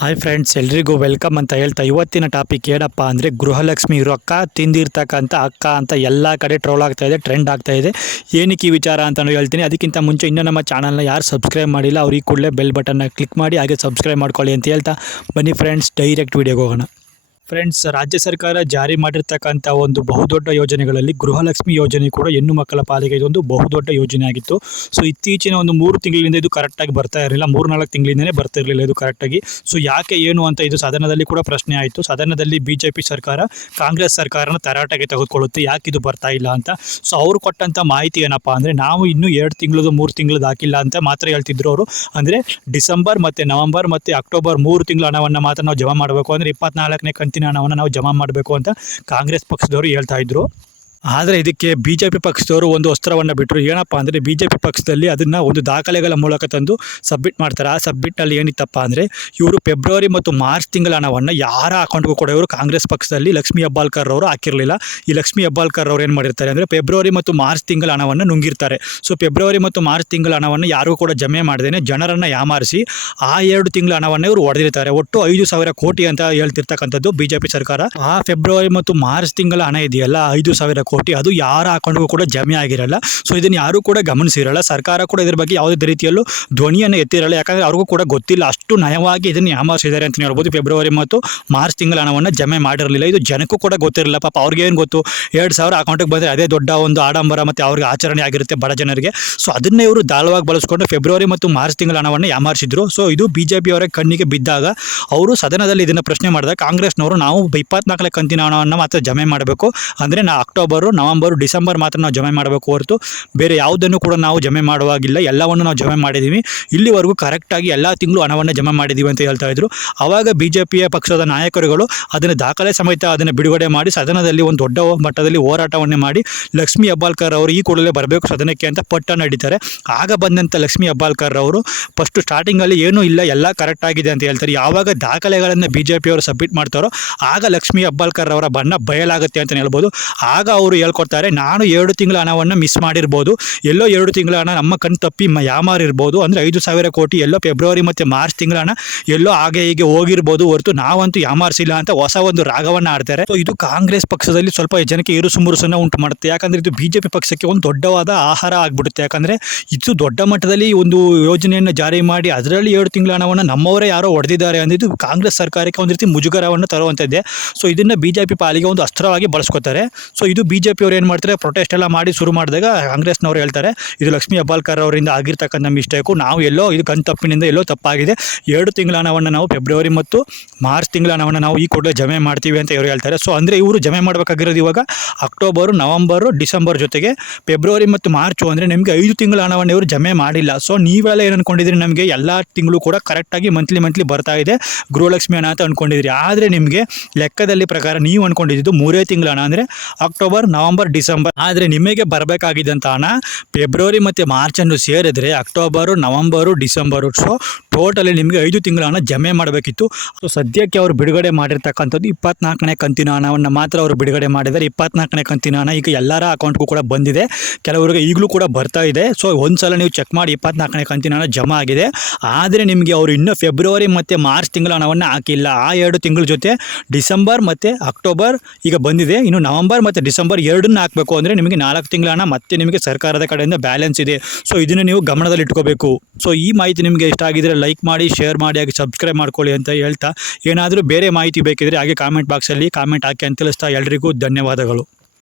Hi friends, ಎಲ್ರಿಗೂ welcome ಅಂತ ಹೇಳ್ತಾ ಇವತ್ತಿನ ಟಾಪಿಕ್ ಏನಪ್ಪ ಅಂದರೆ ಗೃಹಲಕ್ಷ್ಮಿ ರೊಕ್ಕ ತಿಂದಿರ್ತಕ್ಕಂಥ ಅಕ್ಕ ಅಂತ ಎಲ್ಲ ಕಡೆ ಟ್ರೋಲ್ ಆಗ್ತಾ ಇದೆ, ಟ್ರೆಂಡ್ ಆಗ್ತಾ ಇದೆ. ಏನಕ್ಕೆ ಈ ವಿಚಾರ ಅಂತ ಹೇಳ್ತೀನಿ. ಅದಕ್ಕಿಂತ ಮುಂಚೆ ಇನ್ನೂ ನಮ್ಮ ಚಾನಲ್ನ ಯಾರು ಸಬ್ಸ್ಕ್ರೈಬ್ ಮಾಡಿಲ್ಲ ಅವ್ರಿಗೆ ಕೂಡಲೇ ಬೆಲ್ ಬಟನ್ನ ಕ್ಲಿಕ್ ಮಾಡಿ ಹಾಗೆ ಸಬ್ಸ್ಕ್ರೈಬ್ ಮಾಡ್ಕೊಳ್ಳಿ ಅಂತ ಹೇಳ್ತಾ ಬನ್ನಿ ಫ್ರೆಂಡ್ಸ್, ಡೈರೆಕ್ಟ್ ವಿಡಿಯೋಗೆ ಹೋಗೋಣ. ಫ್ರೆಂಡ್ಸ್, ರಾಜ್ಯ ಸರ್ಕಾರ ಜಾರಿ ಮಾಡಿರ್ತಕ್ಕಂಥ ಒಂದು ಬಹುದೊಡ್ಡ ಯೋಜನೆಗಳಲ್ಲಿ ಗೃಹಲಕ್ಷ್ಮಿ ಯೋಜನೆ ಕೂಡ ಹೆಣ್ಣು ಮಕ್ಕಳ ಪಾಲಿಗೆ ಇದೊಂದು ಬಹುದೊಡ್ಡ ಯೋಜನೆ ಆಗಿತ್ತು. ಸೊ ಇತ್ತೀಚಿನ ಒಂದು 3 ತಿಂಗಳಿಂದ ಇದು ಕರೆಕ್ಟಾಗಿ ಬರ್ತಾ ಇರಲಿಲ್ಲ, 3-4 ತಿಂಗಳಿಂದನೇ ಬರ್ತಾ ಇರಲಿಲ್ಲ ಇದು ಕರೆಕ್ಟಾಗಿ. ಸೊ ಯಾಕೆ ಏನು ಅಂತ ಇದು ಸದನದಲ್ಲಿ ಕೂಡ ಪ್ರಶ್ನೆ ಆಯಿತು. ಸದನದಲ್ಲಿ BJP ಸರ್ಕಾರ ಕಾಂಗ್ರೆಸ್ ಸರ್ಕಾರನ ತರಾಟೆಗೆ ತೆಗೆದುಕೊಳ್ಳುತ್ತೆ, ಯಾಕೆ ಇದು ಬರ್ತಾ ಇಲ್ಲ ಅಂತ. ಸೊ ಅವರು ಕೊಟ್ಟಂಥ ಮಾಹಿತಿ ಏನಪ್ಪ ಅಂದರೆ, ನಾವು ಇನ್ನೂ 2 ತಿಂಗಳದು 3 ತಿಂಗಳದ್ದು ಹಾಕಿಲ್ಲ ಅಂತ ಮಾತ್ರ ಹೇಳ್ತಿದ್ರು ಅವರು. ಅಂದರೆ ಡಿಸೆಂಬರ್ ಮತ್ತು ನವಂಬರ್ ಮತ್ತು ಅಕ್ಟೋಬರ್ 3 ತಿಂಗಳ ಹಣವನ್ನು ಮಾತ್ರ ನಾವು ಜಮಾ ಮಾಡಬೇಕು, ಅಂದರೆ 24ನೇ ಕಂತಿನ ಹಣವನ್ನು ನಾವು ಜಮಾ ಮಾಡಬೇಕು ಅಂತ ಕಾಂಗ್ರೆಸ್ ಪಕ್ಷದವರು ಹೇಳ್ತಾ ಇದ್ರು. ಆದರೆ ಇದಕ್ಕೆ BJP ಪಕ್ಷದವರು ಒಂದು ಅಸ್ತ್ರವನ್ನು ಬಿಟ್ಟರು. ಏನಪ್ಪ ಅಂದರೆ, BJP ಪಕ್ಷದಲ್ಲಿ ಅದನ್ನು ಒಂದು ದಾಖಲೆಗಳ ಮೂಲಕ ತಂದು ಸಬ್ಮಿಟ್ ಮಾಡ್ತಾರೆ. ಆ ಸಬ್ಮಿಟ್ನಲ್ಲಿ ಏನಿತ್ತಪ್ಪ ಅಂದರೆ, ಇವರು ಫೆಬ್ರವರಿ ಮತ್ತು ಮಾರ್ಚ್ ತಿಂಗಳ ಹಣವನ್ನು ಯಾರ ಅಕೌಂಟ್ಗೂ ಕೂಡ ಇವರು ಕಾಂಗ್ರೆಸ್ ಪಕ್ಷದಲ್ಲಿ ಲಕ್ಷ್ಮೀ ಹೆಬ್ಬಾಳ್ಕರ್ ಅವರು ಹಾಕಿರಲಿಲ್ಲ. ಈ ಲಕ್ಷ್ಮೀ ಹೆಬ್ಬಾಳ್ಕರ್ ಅವರು ಏನು ಮಾಡಿರ್ತಾರೆ ಅಂದರೆ, ಫೆಬ್ರವರಿ ಮತ್ತು ಮಾರ್ಚ್ ತಿಂಗಳ ಹಣವನ್ನು ನುಂಗಿರ್ತಾರೆ. ಸೊ ಫೆಬ್ರವರಿ ಮತ್ತು ಮಾರ್ಚ್ ತಿಂಗಳ ಹಣವನ್ನು ಯಾರಿಗೂ ಕೂಡ ಜಮೆ ಮಾಡದೇನೆ ಜನರನ್ನು ಯಾಮಾರಿಸಿ ಆ 2 ತಿಂಗಳ ಹಣವನ್ನು ಇವರು ಹೊಡೆದಿರ್ತಾರೆ. ಒಟ್ಟು 5,000 ಕೋಟಿ ಅಂತ ಹೇಳ್ತಿರ್ತಕ್ಕಂಥದ್ದು BJP ಸರ್ಕಾರ. ಆ ಫೆಬ್ರವರಿ ಮತ್ತು ಮಾರ್ಚ್ ತಿಂಗಳ ಹಣ ಇದೆಯಲ್ಲ, 5,000 ಕೋಟಿ, ಅದು ಯಾರ ಅಕೌಂಟ್ಗೂ ಕೂಡ ಜಮೆ ಆಗಿರಲ್ಲ. ಸೊ ಇದನ್ನು ಯಾರೂ ಕೂಡ ಗಮನಿಸಿರಲ್ಲ. ಸರ್ಕಾರ ಕೂಡ ಇದ್ರ ಬಗ್ಗೆ ಯಾವುದೇ ರೀತಿಯಲ್ಲೂ ಧ್ವನಿಯನ್ನು ಎತ್ತಿರಲ್ಲ, ಯಾಕಂದರೆ ಅವ್ರಿಗೂ ಕೂಡ ಗೊತ್ತಿಲ್ಲ, ಅಷ್ಟು ನಯವಾಗಿ ಇದನ್ನು ಯಾಮಾರಿಸಿದ್ದಾರೆ ಅಂತ ಹೇಳ್ಬೋದು. ಫೆಬ್ರವರಿ ಮತ್ತು ಮಾರ್ಚ್ ತಿಂಗಳ ಹಣವನ್ನು ಜಮೆ ಮಾಡಿರಲಿಲ್ಲ. ಇದು ಜನಕ್ಕೂ ಕೂಡ ಗೊತ್ತಿರಲಿಲ್ಲ. ಪಾಪ ಅವ್ರಿಗೆ ಏನು ಗೊತ್ತು, 2,000 ಅಕೌಂಟಿಗೆ ಬಂದರೆ ಅದೇ ದೊಡ್ಡ ಒಂದು ಆಡಂಬರ ಮತ್ತು ಅವ್ರಿಗೆ ಆಚರಣೆ ಆಗಿರುತ್ತೆ ಬಡ ಜನರಿಗೆ. ಸೊ ಅದನ್ನೇ ಇವರು ದಾಳವಾಗಿ ಬಳಸ್ಕೊಂಡು ಫೆಬ್ರವರಿ ಮತ್ತು ಮಾರ್ಚ್ ತಿಂಗಳ ಹಣವನ್ನು ಯಾಮಾರಿಸಿದ್ರು. ಸೊ ಇದು BJP ಅವರ ಕಣ್ಣಿಗೆ ಬಿದ್ದಾಗ ಅವರು ಸದನದಲ್ಲಿ ಇದನ್ನು ಪ್ರಶ್ನೆ ಮಾಡಿದಾಗ ಕಾಂಗ್ರೆಸ್ನವರು, ನಾವು 24ನೇ ಕಂತಿನ ಹಣವನ್ನು ಮಾತ್ರ ಜಮೆ ಮಾಡಬೇಕು, ಅಂದರೆ ಅಕ್ಟೋಬರು, ನವಂಬರು, ಡಿಸೆಂಬರ್ ಮಾತ್ರ ನಾವು ಜಮೆ ಮಾಡಬೇಕು ಹೊರತು ಬೇರೆ ಯಾವುದನ್ನು ಕೂಡ ನಾವು ಜಮೆ ಮಾಡುವಾಗಿಲ್ಲ, ಎಲ್ಲವನ್ನು ನಾವು ಜಮೆ ಮಾಡಿದ್ದೀವಿ, ಇಲ್ಲಿವರೆಗೂ ಕರೆಕ್ಟಾಗಿ ಎಲ್ಲ ತಿಂಗಳು ಹಣವನ್ನು ಜಮೆ ಮಾಡಿದ್ದೀವಿ ಅಂತ ಹೇಳ್ತಾ ಇದ್ರು. ಆವಾಗ BJPಯ ಪಕ್ಷದ ನಾಯಕರುಗಳು ಅದನ್ನು ದಾಖಲೆ ಸಮೇತ ಅದನ್ನು ಬಿಡುಗಡೆ ಮಾಡಿ ಸದನದಲ್ಲಿ ಒಂದು ದೊಡ್ಡ ಮಟ್ಟದಲ್ಲಿ ಹೋರಾಟವನ್ನೇ ಮಾಡಿ ಲಕ್ಷ್ಮೀ ಹೆಬ್ಬಾಳ್ಕರ್ ಅವರು ಈ ಕೂಡಲೇ ಬರಬೇಕು ಸದನಕ್ಕೆ ಅಂತ ಪಟ್ಟನ್ನು ಹಿಡಿತಾರೆ. ಆಗ ಬಂದಂಥ ಲಕ್ಷ್ಮೀ ಹೆಬ್ಬಾಳ್ಕರ್ ಅವರು ಫಸ್ಟು ಸ್ಟಾರ್ಟಿಂಗಲ್ಲಿ ಏನೂ ಇಲ್ಲ, ಎಲ್ಲ ಕರೆಕ್ಟ್ ಆಗಿದೆ ಅಂತ ಹೇಳ್ತಾರೆ. ಯಾವಾಗ ದಾಖಲೆಗಳನ್ನು BJP ಅವರು ಸಬ್ಮಿಟ್ ಮಾಡ್ತಾರೋ ಆಗ ಲಕ್ಷ್ಮೀ ಹೆಬ್ಬಾಳ್ಕರ್ ಅವರ ಬಣ್ಣ ಬಯಲಾಗುತ್ತೆ ಅಂತ ಹೇಳ್ಬೋದು. ಆಗ ಅವರು ಹೇಳ್ಕೊಡ್ತಾರೆ, ನಾನು 2 ತಿಂಗಳ ಹಣವನ್ನು ಮಿಸ್ ಮಾಡಿರ್ಬೋದು, ಎಲ್ಲೋ 2 ತಿಂಗಳ ಹಣ ನಮ್ಮ ಕಣ್ ತಪ್ಪಿ ಯಾಮಾರಿರ್ಬೋದು, ಅಂದರೆ 5,000 ಕೋಟಿ ಎಲ್ಲೋ ಫೆಬ್ರವರಿ ಮತ್ತು ಮಾರ್ಚ್ ತಿಂಗಳ ಹಣ ಎಲ್ಲೋ ಹಾಗೆ ಹೀಗೆ ಹೋಗಿರ್ಬೋದು ಹೊರತು ನಾವಂತೂ ಯಾಮಾರಿಸಿಲ್ಲ ಅಂತ ಹೊಸ ಒಂದು ರಾಗವನ್ನು ಆಡ್ತಾರೆ. ಸೊ ಇದು ಕಾಂಗ್ರೆಸ್ ಪಕ್ಷದಲ್ಲಿ ಸ್ವಲ್ಪ ಜನಕ್ಕೆ ಇರುಸುಮುರುಸನ್ನು ಉಂಟು ಮಾಡುತ್ತೆ. ಯಾಕಂದರೆ ಇದು BJP ಪಕ್ಷಕ್ಕೆ ಒಂದು ದೊಡ್ಡವಾದ ಆಹಾರ ಆಗಿಬಿಡುತ್ತೆ. ಯಾಕಂದರೆ ಇದು ದೊಡ್ಡ ಮಟ್ಟದಲ್ಲಿ ಒಂದು ಯೋಜನೆಯನ್ನು ಜಾರಿ ಮಾಡಿ ಅದರಲ್ಲಿ 2 ತಿಂಗಳ ಹಣವನ್ನು ನಮ್ಮವರೇ ಯಾರೋ ಹೊಡೆದಿದ್ದಾರೆ ಅಂದಿದ್ದು ಕಾಂಗ್ರೆಸ್ ಸರ್ಕಾರಕ್ಕೆ ಒಂದು ರೀತಿ ಮುಜುಗರವನ್ನು ತರುವಂಥದ್ದೇ. ಸೊ ಇದನ್ನು BJP ಪಾಲಿಗೆ ಒಂದು ಅಸ್ತ್ರವಾಗಿ ಬಳಸ್ಕೊತಾರೆ. ಸೊ ಇದು BJP ಅವರು ಏನು ಮಾಡ್ತಾರೆ, ಪ್ರೊಟೆಸ್ಟ್ ಎಲ್ಲ ಮಾಡಿ ಶುರು ಮಾಡಿದಾಗ ಕಾಂಗ್ರೆಸ್ನವರು ಹೇಳ್ತಾರೆ, ಇದು ಲಕ್ಷ್ಮೀ ಹೆಬ್ಬಾಳ್ಕರ್ ಅವರಿಂದ ಆಗಿರ್ತಕ್ಕಂಥ ಮಿಸ್ಟೇಕು, ನಾವು ಎಲ್ಲೋ ಇದು ಕಣ್ ತಪ್ಪಿನಿಂದ ಎಲ್ಲೋ ತಪ್ಪಾಗಿದೆ, 2 ತಿಂಗಳ ಹಣವನ್ನು ನಾವು ಫೆಬ್ರವರಿ ಮತ್ತು ಮಾರ್ಚ್ ತಿಂಗಳ ಹಣವನ್ನು ನಾವು ಈ ಕೂಡಲೇ ಜಮೆ ಮಾಡ್ತೀವಿ ಅಂತ ಇವರು ಹೇಳ್ತಾರೆ. ಸೊ ಅಂದರೆ ಇವರು ಜಮೆ ಮಾಡಬೇಕಾಗಿರೋದು ಇವಾಗ ಅಕ್ಟೋಬರು, ನವಂಬರು, ಡಿಸೆಂಬರ್ ಜೊತೆಗೆ ಫೆಬ್ರವರಿ ಮತ್ತು ಮಾರ್ಚು, ಅಂದರೆ ನಿಮಗೆ 5 ತಿಂಗಳ ಹಣವನ್ನು ಇವರು ಜಮೆ ಮಾಡಿಲ್ಲ. ಸೊ ನೀವೆಲ್ಲ ಏನು ಅಂದ್ಕೊಂಡಿದ್ರಿ, ನಮಗೆ ಎಲ್ಲ ತಿಂಗಳು ಕೂಡ ಕರೆಕ್ಟಾಗಿ ಮಂತ್ಲಿ ಬರ್ತಾ ಇದೆ ಗೃಹಲಕ್ಷ್ಮಿ ಹಣ ಅಂತ ಅಂದ್ಕೊಂಡಿದ್ರಿ. ಆದರೆ ನಿಮಗೆ ಲೆಕ್ಕದಲ್ಲಿ ಪ್ರಕಾರ ನೀವು ಅಂದ್ಕೊಂಡಿದ್ದು 3 ತಿಂಗಳ ಹಣ, ಅಂದರೆ ಅಕ್ಟೋಬರ್, ನವಂಬರ್, ಡಿಸೆಂಬರ್. ಆದರೆ ನಿಮಗೆ ಬರಬೇಕಾಗಿದ್ದಂಥ ಹಣ ಫೆಬ್ರವರಿ ಮತ್ತು ಮಾರ್ಚನ್ನು ಸೇರಿದ್ರೆ October, November, December. So totally ನಿಮಗೆ 5 ತಿಂಗಳ ಹಣ ಜಮೆ ಮಾಡಬೇಕಿತ್ತು. ಸೊ ಸದ್ಯಕ್ಕೆ ಅವರು ಬಿಡುಗಡೆ ಮಾಡಿರ್ತಕ್ಕಂಥದ್ದು 24ನೇ ಕಂತಿನ ಹಣವನ್ನು ಮಾತ್ರ ಅವರು ಬಿಡುಗಡೆ ಮಾಡಿದ್ದಾರೆ. 24ನೇ ಕಂತಿನ ಹಣ ಈಗ ಎಲ್ಲರ ಅಕೌಂಟ್ಗೂ ಕೂಡ ಬಂದಿದೆ, ಕೆಲವರಿಗೆ ಈಗಲೂ ಕೂಡ ಬರ್ತಾ ಇದೆ. ಸೊ ಒಂದ್ಸಲ ನೀವು ಚೆಕ್ ಮಾಡಿ, 24ನೇ ಕಂತಿನ ಹಣ ಜಮಾ ಆಗಿದೆ. ಆದರೆ ನಿಮಗೆ ಅವರು ಇನ್ನೂ ಫೆಬ್ರವರಿ ಮತ್ತು ಮಾರ್ಚ್ ತಿಂಗಳ ಹಣವನ್ನು ಹಾಕಿಲ್ಲ. ಆ 2 ತಿಂಗಳ ಜೊತೆ ಡಿಸೆಂಬರ್ ಮತ್ತು ಅಕ್ಟೋಬರ್ ಈಗ ಬಂದಿದೆ, ಇನ್ನು ನವಂಬರ್ ಮತ್ತು ಡಿಸೆಂಬರ್ 2 ಹಾಕಬೇಕು, ಅಂದರೆ ನಿಮಗೆ 4 ತಿಂಗಳ ಹಣ ಮತ್ತೆ ನಿಮಗೆ ಸರ್ಕಾರದ ಕಡೆಯಿಂದ ಬ್ಯಾಲೆನ್ಸ್ ಇದೆ. ಸೊ ಇದನ್ನು ನೀವು ಗಮನದಲ್ಲಿ ಇಟ್ಕೋಬೇಕು. ಸೊ ಈ ಮಾಹಿತಿ ನಿಮಗೆ ಇಷ್ಟ ಆಗಿದ್ರೆ ಲೈಕ್ ಮಾಡಿ, ಶೇರ್ ಮಾಡಿ, ಹಾಗೆ ಸಬ್ಸ್ಕ್ರೈಬ್ ಮಾಡ್ಕೊಳ್ಳಿ ಅಂತ ಹೇಳ್ತಾ, ಏನಾದರೂ ಬೇರೆ ಮಾಹಿತಿ ಬೇಕಿದ್ರೆ ಹಾಗೆ ಕಾಮೆಂಟ್ ಬಾಕ್ಸಲ್ಲಿ ಕಾಮೆಂಟ್ ಹಾಕಿ ಅಂತ ತಿಳಿಸ್ತಾ ಎಲ್ರಿಗೂ ಧನ್ಯವಾದಗಳು.